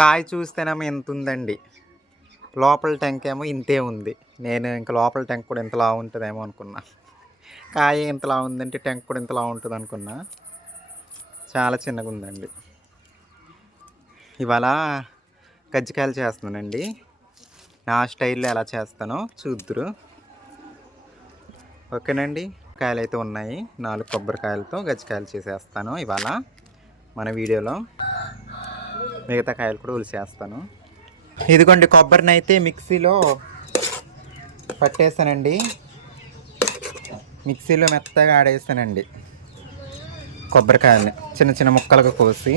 కాయ చూస్తేనేమో ఇంత ఉందండి లోపల ట్యాంక్ ఏమో ఇంతే ఉంది. నేను ఇంకా లోపల ట్యాంక్ కూడా ఇంతలా ఉంటుందేమో అనుకున్నా. కాయ ఇంతలా ఉందంటే ట్యాంక్ కూడా ఇంతలా ఉంటుంది అనుకున్నా. చాలా చిన్నగా ఉందండి. ఇవాళ కజ్జికాయలు చేస్తున్నానండి. నా స్టైల్లో ఎలా చేస్తానో చూద్దురు. ఓకేనండి. కాయలు అయితే ఉన్నాయి. నాలుగు కొబ్బరికాయలతో గజ్జికాయలు చేసేస్తాను ఇవాళ మన వీడియోలో. మిగతా కాయలు కూడా ఉలిసేస్తాను ఇదిగోండి కొబ్బరిని అయితే మిక్సీలో పట్టేసానండి. మిక్సీలో మెత్తగా ఆడేసానండి కొబ్బరికాయల్ని చిన్న చిన్న ముక్కలుగా కోసి.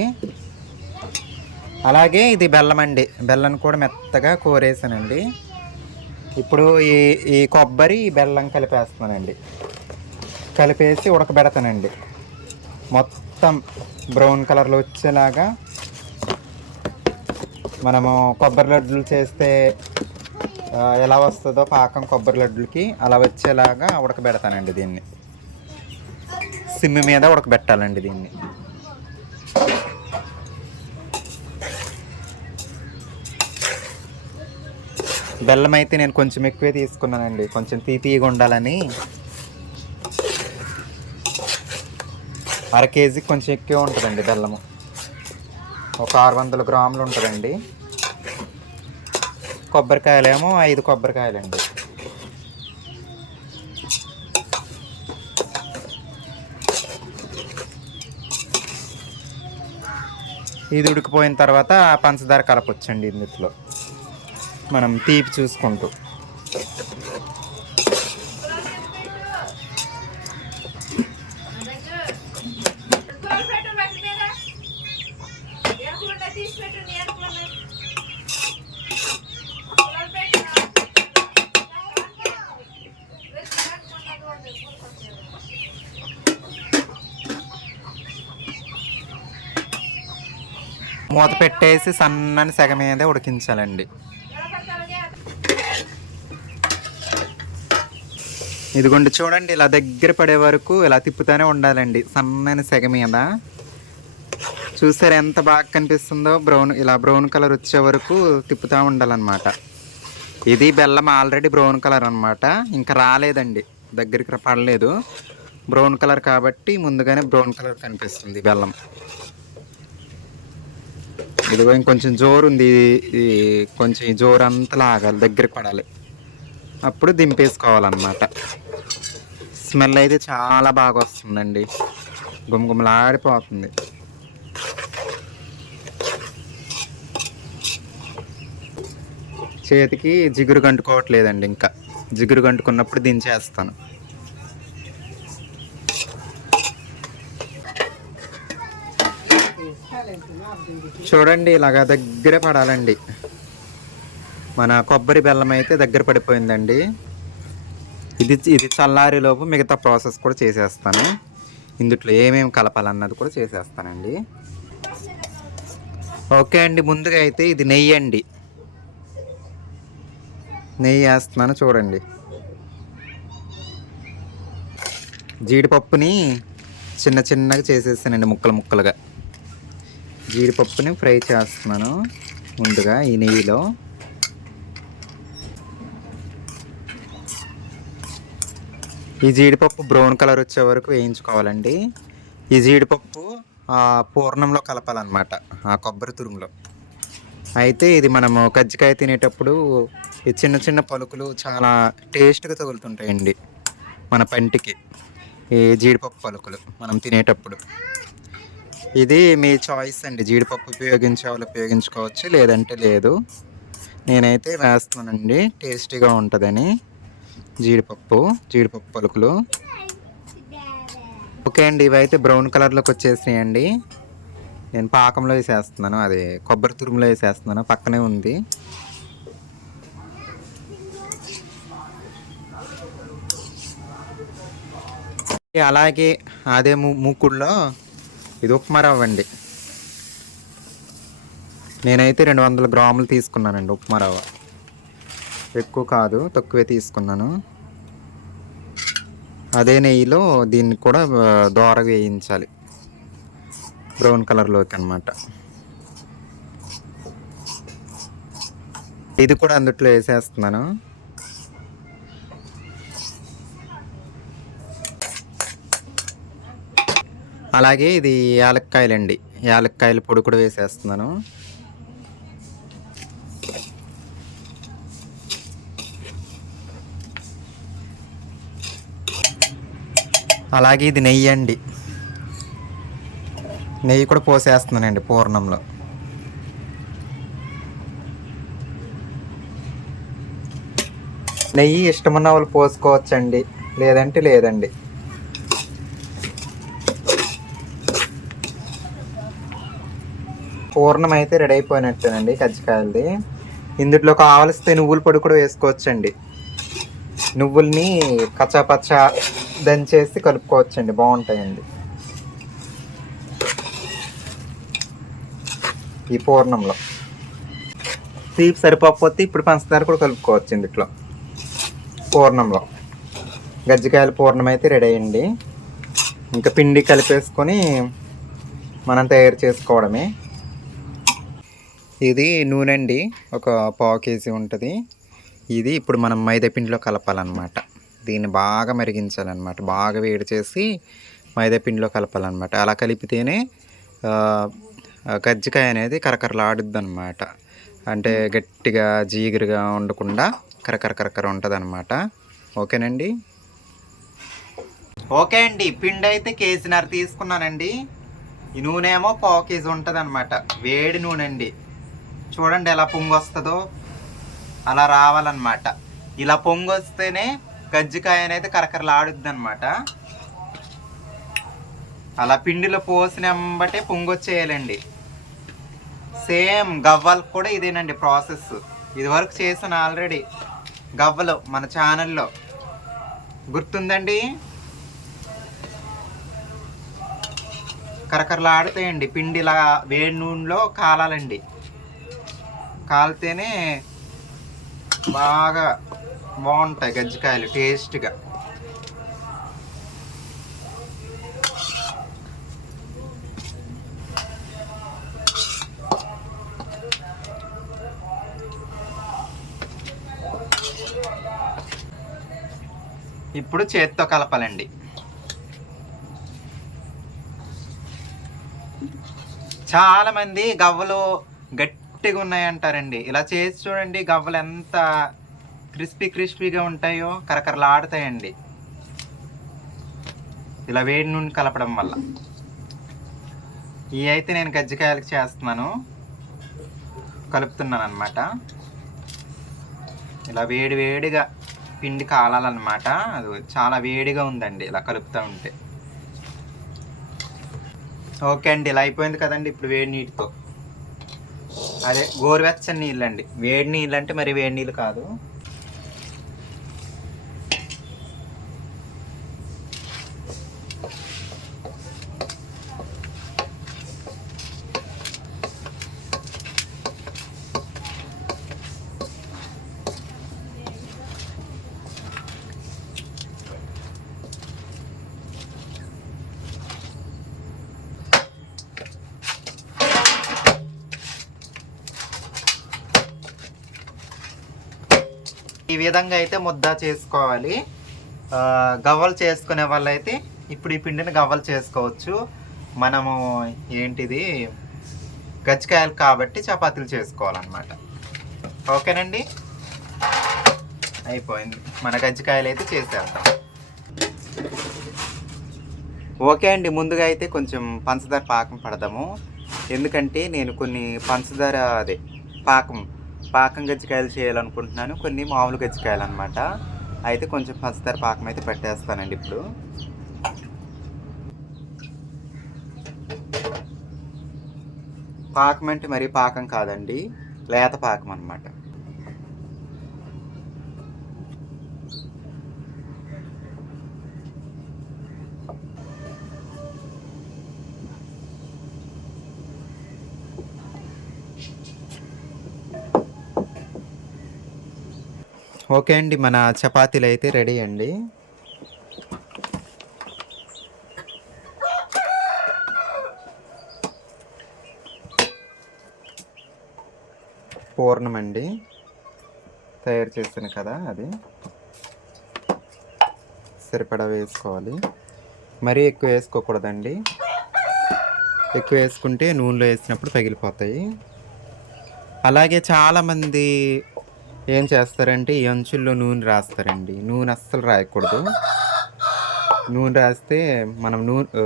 అలాగే ఇది బెల్లం అండి బెల్లం కూడా మెత్తగా కోరేసానండి. ఇప్పుడు ఈ ఈ కొబ్బరి ఈ బెల్లం కలిపేస్తానండి. కలిపేసి ఉడకబెడతానండి. మొత్తం బ్రౌన్ కలర్లో వచ్చేలాగా మనము కొబ్బరి లడ్డులు చేస్తే ఎలా వస్తుందో పాకం కొబ్బరి లడ్డులకి అలా వచ్చేలాగా ఉడకబెడతానండి దీన్ని. సిమ్ మీద ఉడకబెట్టాలండి దీన్ని. బెల్లం అయితే నేను కొంచెం ఎక్కువే తీసుకున్నానండి. కొంచెం తీతీగా ఉండాలని. అర కేజీ కొంచెం ఎక్కువ ఉంటుందండి బెల్లము. ఒక ఆరు వందల గ్రాములు ఉంటుందండి. కొబ్బరికాయలేమో ఐదు కొబ్బరికాయలండి. ఇది ఉడికిపోయిన తర్వాత పంచదార కలపొచ్చండి ఇందులో. మనం తీపి చూసుకుంటూ. మూత పెట్టేసి సన్నని సెగ మీదే ఉడికించాలండి. ఇదిగోండి చూడండి ఇలా దగ్గర పడే వరకు ఇలా తిప్పుతూనే ఉండాలండి సన్నని సెగ మీద. చూసారు ఎంత బాగా కనిపిస్తుందో? బ్రౌన్ ఇలా బ్రౌన్ కలర్ వచ్చే వరకు తిప్పుతూ ఉండాలన్నమాట. ఇది బెల్లం ఆల్రెడీ బ్రౌన్ కలర్ అన్నమాట ఇంకా రాలేదండి దగ్గరికి పడలేదు. బ్రౌన్ కలర్ కాబట్టి ముందుగానే బ్రౌన్ కలర్ కనిపిస్తుంది బెల్లం. ఇదిగో ఇంకొంచెం జోరు ఉంది ఇది కొంచెం జోరు అంతా లాగాలి దగ్గరికి పడాలి. అప్పుడు దింపేసుకోవాలన్నమాట. స్మెల్ అయితే చాలా బాగా వస్తుందండి. గుమగుమలాడిపోతుంది. చేతికి జిగురు గంటుకోవట్లేదండి ఇంకా. జిగురు గంటుకున్నప్పుడు దించేస్తాను. చూడండి ఇలాగా దగ్గర పడాలండి. మన కొబ్బరి బెల్లం అయితే దగ్గర పడిపోయిందండి. ఇది ఇది చల్లారిలోపు మిగతా ప్రాసెస్ కూడా చేసేస్తాను. ఇందుట్లో ఏమేమి కలపాలన్నది కూడా చేసేస్తానండి. ఓకే అండి ముందుగా అయితే ఇది నెయ్యి అండి. నెయ్యి వేస్తున్నాను చూడండి. జీడిపప్పుని చిన్న చిన్నగా చేసేస్తానండి ముక్కలు ముక్కలుగా. జీడిపప్పుని ఫ్రై చేస్తున్నాను ముందుగా ఈ నెయ్యిలో. ఈ జీడిపప్పు బ్రౌన్ కలర్ వచ్చే వరకు వేయించుకోవాలండి. ఈ జీడిపప్పు ఆ పూర్ణంలో కలపాలన్నమాట ఆ కొబ్బరి తురుములో. అయితే ఇది మనము కజ్జికాయ తినేటప్పుడు ఈ చిన్న చిన్న పలుకులు చాలా టేస్ట్గా తగులుతుంటాయండి మన పంటికి ఈ జీడిపప్పు పలుకులు మనం తినేటప్పుడు. ఇది మీ చాయిస్ అండి. జీడిపప్పు ఉపయోగించే వాళ్ళు ఉపయోగించుకోవచ్చు లేదంటే లేదు. నేనైతే వేస్తున్నానండి. టేస్టీగా ఉంటుందని. జీడిపప్పు జీడిపప్పు పలుకులు. ఓకే అండి ఇవైతే బ్రౌన్ కలర్లోకి వచ్చేసినాయండి. నేను పాకంలో వేసేస్తున్నాను అది కొబ్బరి తురుములో వేసేస్తున్నాను పక్కనే ఉంది. అలాగే అదే మూ మూకుడులో ఇది ఉప్మా రవ్వ అండి. నేనైతే రెండు వందల గ్రాములు తీసుకున్నానండి ఉప్మా రవ్వ. ఎక్కువ కాదు తక్కువే తీసుకున్నాను. అదే నెయ్యిలో దీన్ని కూడా దోర వేయించాలి. బ్రౌన్ కలర్లోకి అనమాట ఇది కూడా అందుట్లో వేసేస్తున్నాను. అలాగే ఇది యాలక్కాయలండి. యాలక్కాయల పొడి కూడా వేసేస్తున్నాను. అలాగే ఇది నెయ్యి అండి. నెయ్యి కూడా పోసేస్తున్నానండి పూర్ణంలో. నెయ్యి ఇష్టమున్న వాళ్ళు పోసుకోవచ్చండి. లేదంటే లేదండి. పూర్ణం అయితే రెడీ అయిపోయినట్టేనండి కజ్జికాయలది. ఇందులో కావలిస్తే నువ్వుల పొడి కూడా వేసుకోవచ్చండి. నువ్వుల్ని కచ్చాపచ్చ దంచేసి కలుపుకోవచ్చండి బాగుంటాయండి. ఈ పూర్ణంలో. తీపి సరిపోకపోతే ఇప్పుడు పంచదార కూడా కలుపుకోవచ్చు ఇందులో పూర్ణంలో. గజ్జికాయల పూర్ణం అయితే రెడీ అయ్యండి. ఇంకా పిండి కలిపేసుకొని మనం తయారు చేసుకోవడమే. ఇది నూనె అండి ఒక పావు కేజీ ఉంటుంది. ఇది ఇప్పుడు మనం మైదా పిండిలో కలపాలన్నమాట. దీన్ని బాగా మరిగించాలన్నమాట. బాగా వేడి చేసి మైదా పిండిలో కలపాలన్నమాట. అలా కలిపితేనే కజ్జికాయ అనేది కరకరలాడుద్ది అనమాట అంటే గట్టిగా జీగిరిగా ఉండకుండా కరకర కరకర ఉంటుంది అనమాట ఓకేనండి? ఓకే అండి. పిండి అయితే కేజీన్నర తీసుకున్నానండి. ఈ నూనె ఏమో పావు కేజీ ఉంటుంది అనమాట వేడి నూనె అండి చూడండి ఎలా పొంగు వస్తుందో. అలా రావాలన్నమాట. ఇలా పొంగు వస్తేనే గజ్జికాయ అనేది కరకరలాడుద్ది అనమాట అలా పిండిలో పోసిన వెంబటే పొంగు వచ్చేయాలండి. సేమ్ గవ్వలకు కూడా ఇదేనండి ప్రాసెస్. ఇదివరకు చేసిన ఆల్రెడీ గవ్వలు మన ఛానల్లో. గుర్తుందండి? కరకరలాడుతాయండి పిండి ఇలా వేడి నూనెలో కాలాలండి. కాలితేనే బాగా బాగుంటాయి గజ్జికాయలు టేస్ట్గా. ఇప్పుడు చేత్తో కలపాలండి. చాలామంది గవ్వలు గట్టి గట్టిగా ఉన్నాయంటారండి. ఇలా చేసి చూడండి గవ్వలు ఎంత క్రిస్పీ క్రిస్పీగా ఉంటాయో కరకరలాడుతాయండి. ఇలా వేడి నూనె కలపడం వల్ల. ఇవి అయితే నేను గజ్జికాయలకు చేస్తున్నాను. కలుపుతున్నాను అనమాట ఇలా వేడి వేడిగా పిండి కాలాలన్నమాట. అది చాలా వేడిగా ఉందండి ఇలా కలుపుతూ ఉంటే. ఓకే అండి ఇలా అయిపోయింది కదండి ఇప్పుడు వేడి నీటితో. అదే గోరువెచ్చని నీళ్ళు అండి వేడి నీళ్ళు అంటే మరి వేడి నీళ్ళు కాదు. ఈ విధంగా అయితే ముద్ద చేసుకోవాలి. గవ్వలు చేసుకునే వాళ్ళైతే ఇప్పుడు ఈ పిండిని గవ్వలు చేసుకోవచ్చు. మనము ఏంటిది? గజ్జికాయలు కాబట్టి చపాతీలు చేసుకోవాలన్నమాట. ఓకేనండి? అయిపోయింది. మన గజ్జికాయలు అయితే చేసేద్దాం. ఓకే అండి. ముందుగా అయితే కొంచెం పంచదార పాకం పడదాము. ఎందుకంటే నేను కొన్ని పంచదార అదే పాకం పాకం గజ్జికాయలు చేయాలనుకుంటున్నాను. కొన్ని మామూలు గజ్జికాయలు అనమాట అయితే కొంచెం పంచదార పాకం అయితే పెట్టేస్తానండి ఇప్పుడు. పాకం అంటే మరీ పాకం కాదండి. లేత పాకం అనమాట ఓకే అండి మన చపాతీలు అయితే రెడీ అండి. పూర్ణం అండి తయారు చేసాను కదా అది. సరిపడా వేసుకోవాలి. మరీ ఎక్కువ వేసుకోకూడదండి. ఎక్కువ వేసుకుంటే నూనెలో వేసినప్పుడు పగిలిపోతాయి. అలాగే చాలామంది ఏం చేస్తారంటే ఈ అంచుల్లో నూనె రాస్తారండి. నూనె అస్సలు రాయకూడదు. నూనె రాస్తే మనం నూనె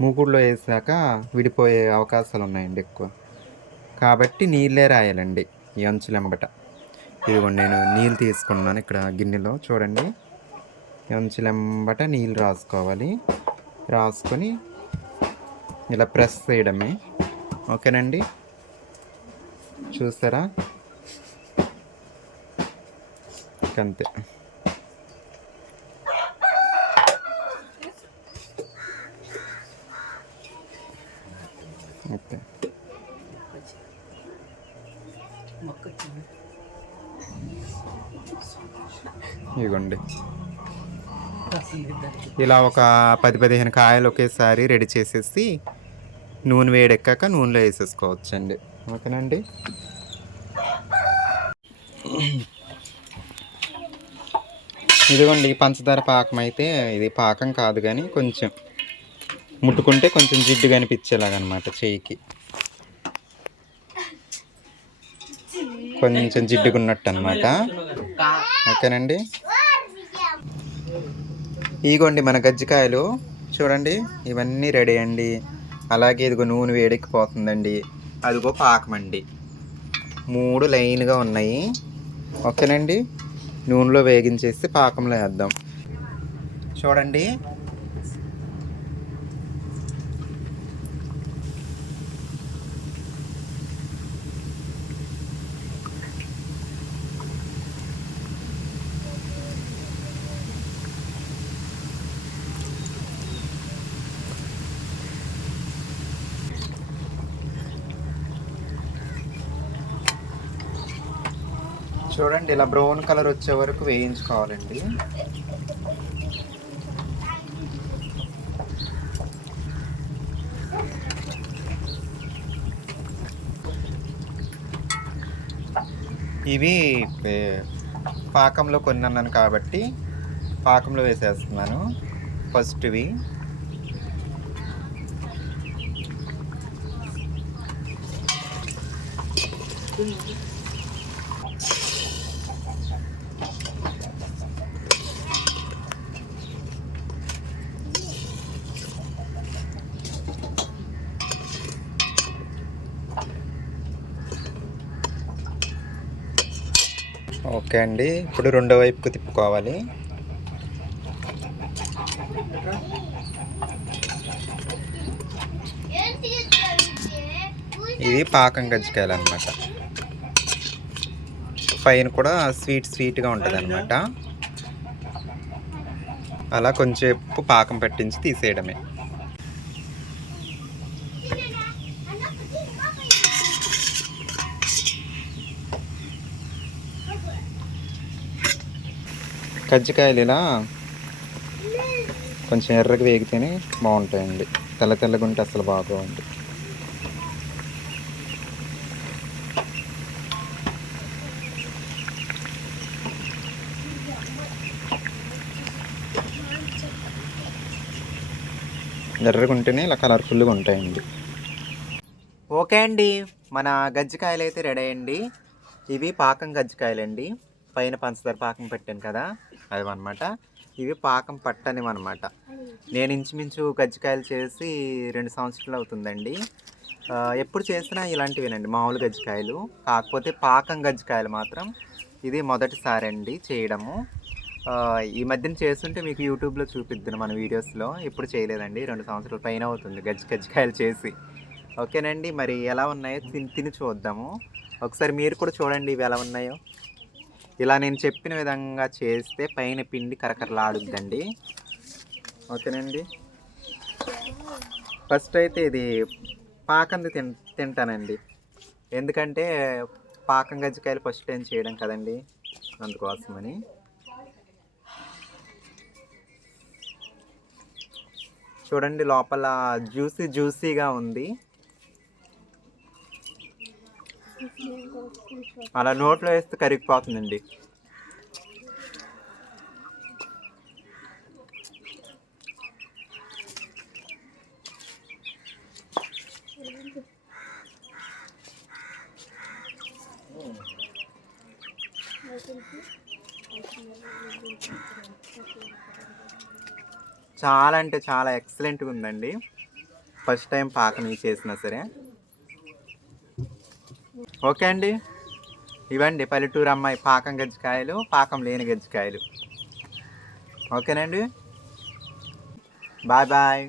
మూకుడులో వేసాక విడిపోయే అవకాశాలు ఉన్నాయండి ఎక్కువ. కాబట్టి నీళ్ళే రాయాలండి ఈ అంచులెంబట ఇదిగోండి నేను నీళ్ళు తీసుకున్నాను ఇక్కడ గిన్నెలో. చూడండి. ఈ అంచులెంబట నీళ్ళు రాసుకోవాలి. రాసుకొని ఇలా ప్రెస్ చేయడమే. ఓకేనండి? చూస్తారా అంతే ఓకే. ఇదిగోండి ఇలా ఒక పది పదిహేను కాయలు ఒకేసారి రెడీ చేసేసి నూనె వేడెక్కాక నూనెలో వేసేసుకోవచ్చండి. ఓకేనండి ఇదిగోండి పంచదార పాకం అయితే ఇది పాకం కాదు కానీ కొంచెం ముట్టుకుంటే కొంచెం జిడ్డు కనిపించేలాగనమాట అనమాట చెయ్యికి. కొంచెం జిడ్డుగా ఉన్నట్టు అనమాట ఓకేనండి? ఇగోండి మన గజ్జికాయలు. చూడండి ఇవన్నీ రెడీ అండి. అలాగే ఇదిగో నూనె వేడెక్కిపోతుందండి. అదిగో పాకం అండి మూడు లైన్గా ఉన్నాయి. ఓకేనండి? నూనెలో వేగించేసి పాకంలో వేద్దాం. చూడండి. చూడండి ఇలా బ్రౌన్ కలర్ వచ్చే వరకు వేయించుకోవాలండి. ఇవి పాకంలో కొన్ని అన్నాను కాబట్టి పాకంలో వేసేస్తున్నాను. ఫస్ట్వి. ఓకే అండి. ఇప్పుడు రెండో వైపుకు తిప్పుకోవాలి. ఇవి పాకం గజ్జికాయలు అనమాట పైన కూడా స్వీట్ స్వీట్గా ఉంటుంది అనమాట అలా కొంచెంసేపు పాకం పట్టించి తీసేయడమే. కజ్జికాయలు ఇలా కొంచెం ఎర్రగా వేగితేనే బాగుంటాయండి. తెల్ల తెల్లగా ఉంటే అసలు బాగోండి ఎర్రగా ఉంటేనే ఇలా కలర్ఫుల్గా ఉంటాయండి. ఓకే అండి. మన గజ్జికాయలు అయితే రెడీ అయ్యండి. ఇవి పాకం గజ్జికాయలండి. పైన పంచదార పాకం పెట్టాను కదా. అవి ఇవి పాకం పట్టనివి అనమాట నేను ఇంచుమించు గజ్జికాయలు చేసి రెండు సంవత్సరాలు అవుతుందండి. ఎప్పుడు చేసినా ఇలాంటివేనండి మామూలు గజ్జికాయలు. కాకపోతే పాకం గజ్జికాయలు మాత్రం ఇది మొదటిసారి అండి చేయడము ఈ మధ్యన చేస్తుంటే మీకు యూట్యూబ్లో చూపిద్దును మన వీడియోస్లో. ఎప్పుడు చేయలేదండి రెండు సంవత్సరాల పైన అవుతుంది గజ్జి గజ్జికాయలు చేసి. ఓకేనండి మరి ఎలా ఉన్నాయో తిని తిని చూద్దాము. ఒకసారి మీరు కూడా చూడండి ఇవి ఎలా ఉన్నాయో. ఇలా నేను చెప్పిన విధంగా చేస్తే పైన పిండి కరకరలాడుద్దండి. ఓకేనండి? ఫస్ట్ అయితే ఇది పాకంది తిన్ తింటానండి. ఎందుకంటే పాకం గజ్జికాయలు ఫస్ట్ టైం చేయడం కదండి? అందుకోసమని. చూడండి లోపల జ్యూసీ జ్యూసీగా ఉంది. అలా నోట్లో వేస్తే కరిగిపోతుందండి. చాలా అంటే చాలా ఎక్సలెంట్గా ఉందండి. ఫస్ట్ టైం పాకం చేసినా సరే. ఓకే అండి. ఇవ్వండి పల్లెటూరు అమ్మాయి పాకం గజ్జికాయలు పాకం లేని గజ్జికాయలు. ఓకేనండి. Bye bye.